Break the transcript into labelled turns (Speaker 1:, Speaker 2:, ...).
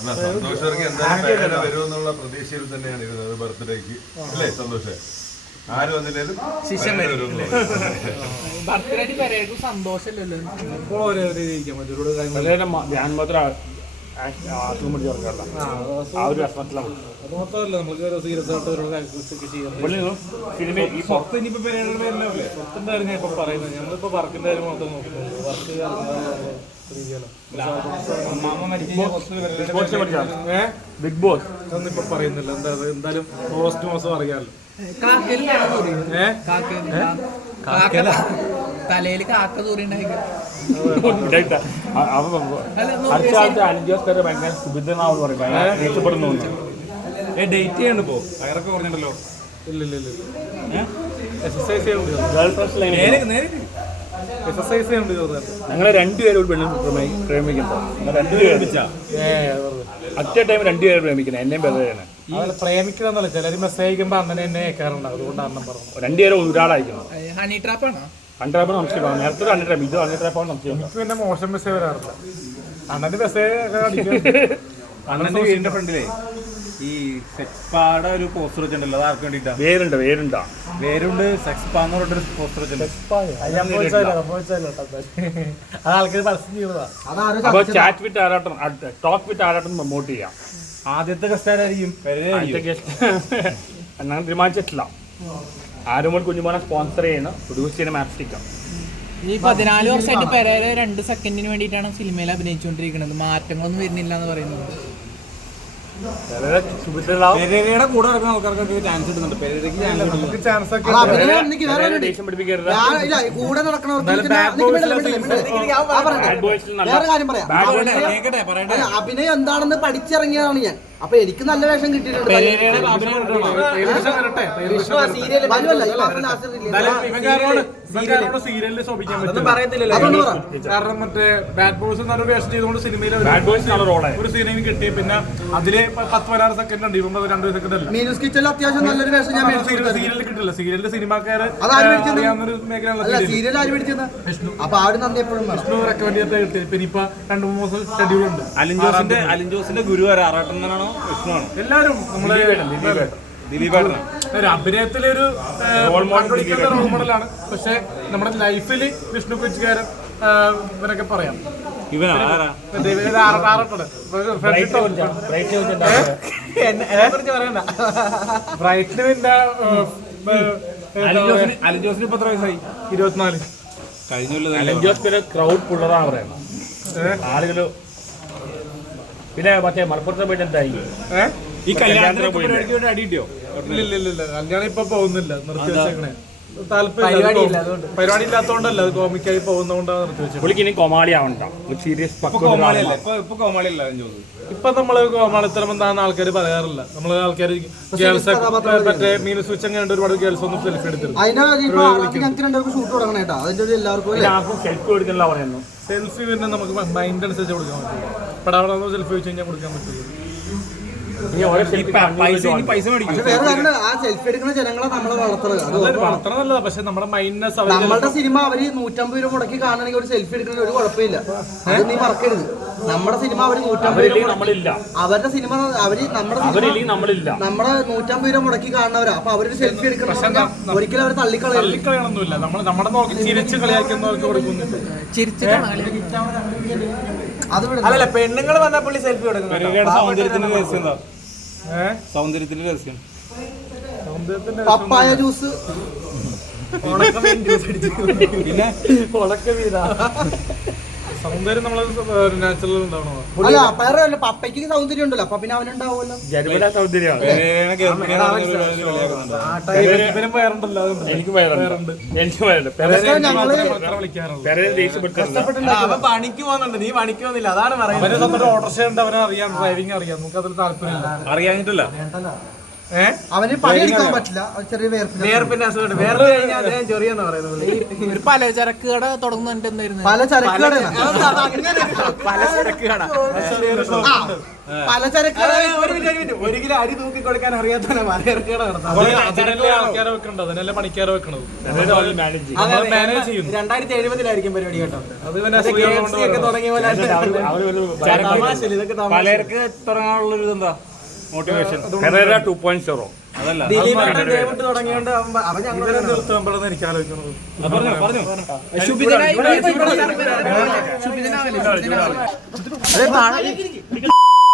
Speaker 1: സന്തോഷർക്ക് എന്തായാലും വരുമെന്നുള്ള പ്രതീക്ഷയിൽ തന്നെയാണ് ഇരുന്നത് ബർത്ത്ഡേക്ക് അല്ലേ സന്തോഷം. ആര് വന്നില്ലേലും
Speaker 2: ബർത്ത്ഡേക്ക് സന്തോഷമില്ലല്ലോ.
Speaker 3: ഞാൻ മാത്രം ആ ഒരു വിഷമത്തിലാണ്.
Speaker 4: അത് മാത്രമല്ല നമുക്ക് സീരിയസ് ആയിട്ട്
Speaker 3: സിനിമ ഈ
Speaker 4: പുറത്ത് ഇനിയിപ്പോ പുറത്തിന്റെ കാര്യം ഞാൻ ഇപ്പൊ പറയുന്നത്. ഞങ്ങളിപ്പോ വർക്കിന്റെ കാര്യം മാത്രം നോക്കുന്നത്. വർക്ക്
Speaker 3: ബിഗ് ബോസ്
Speaker 4: ഒന്നും ഇപ്പൊ പറയുന്നില്ല. എന്തായാലും ഓഗസ്റ്റ് മാസം അറിയാമല്ലോ.
Speaker 2: തലയില് കാക്ക തൂറി
Speaker 3: അടുത്ത കാലത്ത് അലിജോസ്കാരെ ഭയങ്കര സുഭിദ്രനാവെന്ന് പറയും. ഭയങ്കര ഇഷ്ടപ്പെടുന്നു.
Speaker 4: ഡേറ്റ് ചെയ്യണ്ട് ഇപ്പോ വയറൊക്കെ പറഞ്ഞിട്ടല്ലോ. ഇല്ല എക്സസൈസ്
Speaker 3: ഞങ്ങളെ രണ്ടുപേരും പെണ്ണ് പ്രേമിക്കുന്നത്. രണ്ടുപേരും അറ്റ് എ ടൈം രണ്ടുപേരും പ്രേമിക്കുന്നത്. എന്നെയും ബെതയാണ്
Speaker 4: പ്രേമിക്കണമെന്നല്ല. ചിലര് മെസ്സേജ് അയക്കുമ്പോ അന്നെ എന്നെ അയക്കാറുണ്ട്. അതുകൊണ്ട് അണ്ണം പറഞ്ഞു
Speaker 3: രണ്ടുപേരും ഒരാളായിരിക്കണം.
Speaker 2: ഹണി ട്രാപ്പാണോ?
Speaker 3: അൺട്രാപ്പാണ് സംശയമാണ്. നേരത്തെ അൺട്രാപ്പ്, ഇത് അൺട്രാപ്പാണ് സംശയം.
Speaker 4: എനിക്ക് പിന്നെ മോശം മെസ്സേജ് വരാറില്ല. അണ്ണന്റെ മെസ്സേജ്
Speaker 5: അണ്ണന്റെ വീടിന്റെ ഫ്രണ്ടിലേ ഈ സെക്സ്പാടെ ഒരു പോസ്റ്റർ വെച്ചിട്ടുണ്ടല്ലോ. അത് ആർക്ക് വേണ്ടിട്ടാ? വേരുണ്ട് സെക്സ്പാന്ന് പറഞ്ഞിട്ടൊരു പോസ്റ്റർ വെച്ചിട്ടുണ്ട്.
Speaker 4: അത് ആൾക്കാർ പരസ്യം ചെയ്തതാ.
Speaker 3: അപ്പൊ chat with Aarattam, talk with Aarattam promote ചെയ്യാം.
Speaker 5: ആദ്യത്തെ ഗസ്റ്റാരായിരിക്കും?
Speaker 3: അങ്ങനെ തീരുമാനിച്ചിട്ടില്ല. ആരുമോൾ കുഞ്ഞുമോനെ സ്പോൺസർ ചെയ്യുന്ന പ്രൊഡ്യൂസ് ചെയ്യുന്ന മാപ്സ്റ്റിക്കാം.
Speaker 2: ഈ 14 വർഷമായിട്ട് പെരേര 2 സെക്കൻഡിന് വേണ്ടിയിട്ടാണ് സിനിമയിൽ അഭിനയിച്ചുകൊണ്ടിരിക്കുന്നത്. മാറ്റങ്ങളൊന്നും വരുന്നില്ല എന്ന് പറയുന്നത്.
Speaker 5: പെരേരയുടെ കൂടെ നടക്കുന്ന ആൾക്കാർക്ക് ചാൻസ് കിട്ടുന്നുണ്ട്. പെരേരയ്ക്ക് ചാൻസ്
Speaker 6: അഭിനയം എന്താണെന്ന് പഠിച്ചിറങ്ങിയതാണ് ഞാൻ. അപ്പൊ എനിക്ക് നല്ല വേഷം കിട്ടിയിട്ടുണ്ട്.
Speaker 4: കാരണം മറ്റേ ബാഡ് ബോയ്സ് എന്നൊരു വേഷം ചെയ്തുകൊണ്ട് സിനിമയിൽ ഒരു സീനിൽ കിട്ടി. പിന്നെ അതില് 10-16 സെക്കൻഡ് ഉണ്ട്. ഇപ്പം 2 സെക്കൻഡ് അല്ല.
Speaker 6: മീനൂസ് കിച്ചണിൽ അത്യാവശ്യം നല്ലൊരു വേഷം ഞാൻ
Speaker 4: സീരിയലിൽ കിട്ടില്ല. സീരിയലിൽ സിനിമാക്കാര്
Speaker 6: അറിയാവുന്നൊരു മേഖലയാണ്. സീരിയൽ ആര് പിടിച്ചത്? അപ്പൊ ആര് നന്ദി എപ്പോഴും
Speaker 4: വിഷ്ണു റെക്കമെൻഡ് ചെയ്തിട്ട് കിട്ടി. പിന്നെ ഇപ്പൊ 2-3 ദിവസം ഷെഡ്യൂൾ ഉണ്ട്.
Speaker 5: അലിൻജോസിന്റെ ഗുരു ആറാട്ടനാണോ വിഷ്ണുവാണോ?
Speaker 4: എല്ലാരും നമ്മളെ
Speaker 5: ദിലീപേട്ടൻ
Speaker 4: ഒരു അഭിനയത്തിലൊരു റോൾ മോഡലാണ്. പക്ഷെ നമ്മുടെ ലൈഫിൽ വിഷ്ണു കൊച്ചുകാരൻ ഇവരൊക്കെ പറയാം. ബ്രൈറ്റിന് പിന്നെ
Speaker 5: അലിൻജോസിന് ഇപ്പൊ എത്ര വയസ്സായി?
Speaker 4: 24.
Speaker 5: കഴിഞ്ഞ
Speaker 3: ക്രൗഡ് പുള്ളറാ പറയുന്നത് ആളുകള്. പിന്നെ മറ്റേ മലപ്പുറത്തെ പോയിട്ട് എന്തായി?
Speaker 5: ഈ കല്യാണത്തിന് അടി കിട്ടിയോ?
Speaker 4: ഇല്ല കല്യാണം ഇപ്പൊ പോകുന്നില്ല, നിർത്തി വെച്ചേക്കണേ. പരിപാടി ഇല്ലാത്തോണ്ടല്ല, അത് കോമിക്കായി പോകുന്നോണ്ടാണ് നിർത്തി വെച്ചത്.
Speaker 3: പുള്ളിക്ക് ഇനി കോമാളി ആവണ്ട, സീരിയസ്.
Speaker 4: ഇപ്പൊ നമ്മള് കോമാളിത്തരം എന്താണെന്ന് ആൾക്കാർ പറയാറില്ല. നമ്മള് ആൾക്കാർ ഗേൾസ് മറ്റേ മീനസ് വെച്ച് അങ്ങനെ ഒരുപാട് ഗേൾസ് ഒന്നും സെൽഫി എടുത്തിരുന്നു. സെൽഫി പിന്നെ നമുക്ക് മൈൻഡ് അനുസരിച്ച് കൊടുക്കാൻ പറ്റില്ല. പടാവട സെൽഫി വെച്ച് കഴിഞ്ഞാൽ കൊടുക്കാൻ പറ്റില്ല.
Speaker 5: പൈസ മേടിക്കും.
Speaker 6: സെൽഫി എടുക്കുന്ന ജനങ്ങളെ നമ്മളെ
Speaker 4: വളർത്തണമല്ല, പക്ഷെ നമ്മുടെ മൈൻഡ്നെസ്.
Speaker 6: നമ്മുടെ സിനിമ അവര് 150 രൂപ മുടക്കി കാണണമെങ്കിൽ ഒരു സെൽഫി എടുക്കുന്ന ഒരു കുഴപ്പമില്ല. അത് നീ മറക്കരുത്. നമ്മുടെ സിനിമ അവര് 150 രൂപ, അവരുടെ സിനിമ അവര് നമ്മുടെ 150 രൂപ മുടക്കി കാണുന്നവരാ. അപ്പൊ അവരൊരു സെൽഫി എടുക്കണം, ഒരിക്കലും അവർ
Speaker 4: തള്ളിക്കളയൊന്നുമില്ല. നമ്മുടെ നോക്കി ചിരിച്ച് കളിയാക്കുന്നവർക്ക് കൊടുക്കുന്നുണ്ട്.
Speaker 6: അതല്ല, പെണ്ണുങ്ങൾ വന്ന പുള്ളി സെൽഫി
Speaker 5: എടുക്കുന്നത്. സൗന്ദര്യത്തിന്റെ രഹസ്യം
Speaker 6: പപ്പായ ജ്യൂസ്,
Speaker 4: പിന്നെ സൗന്ദര്യം നമ്മള് നാച്ചുറൽ ഉണ്ടാവണോ?
Speaker 6: അല്ല വേറെ പപ്പയ്ക്ക് സൗന്ദര്യം ഉണ്ടല്ലോ, അപ്പൊ പിന്നെ അവനുണ്ടാവുമല്ലോ.
Speaker 3: സൗന്ദര്യമാണ്.
Speaker 4: എനിക്ക്
Speaker 5: പണിക്ക് പോകുന്നുണ്ട്, നീ പണിക്ക് പോകുന്നില്ല, അതാണ് പറയുന്നത്.
Speaker 4: ഓട്ടോറിക്ഷ ഉണ്ട്, അവനെ അറിയാം, ഡ്രൈവിംഗ് അറിയാം. നമുക്ക് അതിൽ താല്പര്യമില്ല,
Speaker 5: അറിയാഞ്ഞിട്ടില്ല.
Speaker 6: അവന് പണിയെടുക്കാൻ പറ്റില്ല, ചെറിയ വേർപ്പിന്റെ അസുഖം. വേർപ്പ് കഴിഞ്ഞാൽ അദ്ദേഹം ചെറിയെന്ന് പറയുന്നത്.
Speaker 2: ഒരു പലചരക്ക് കട തുടങ്ങുന്നുണ്ട് എന്തായിരുന്നു?
Speaker 6: പലചരക്ക് കട,
Speaker 2: പലചരക്ക് കട.
Speaker 6: പലചരക്ക് കട. ഒരു കിലോ അരി തൂക്കി കൊടുക്കാൻ അറിയാത്തവനെ പലചരക്ക് കട നടത്താം.
Speaker 4: ആൾക്കാരെ വെക്കണ്ടത്, അതിനല്ലേ പണിക്കാരെ വെക്കണത്.
Speaker 5: മാനേജ് ചെയ്യുന്നു.
Speaker 6: 2070 പരിപാടി കേട്ടോ.
Speaker 4: അത് പിന്നെ
Speaker 6: ഒക്കെ തുടങ്ങിയ പോലെ
Speaker 5: പലർക്ക് തുടങ്ങാനുള്ളൊരു ഇതെന്താ മോട്ടിവേഷൻ?
Speaker 3: പെരേര 2.0
Speaker 5: അതല്ല
Speaker 6: ദിലീപേട്ടൻ തുടങ്ങിയോണ്ട് അവൻ ഞങ്ങളുടെ
Speaker 4: നിർത്തുമ്പോഴെന്ന് എനിക്ക് ആലോചിക്കുന്നത്.
Speaker 5: പറഞ്ഞു
Speaker 2: ശുഭിതനാവില്ലേ? ശുഭിതനാവില്ലേ?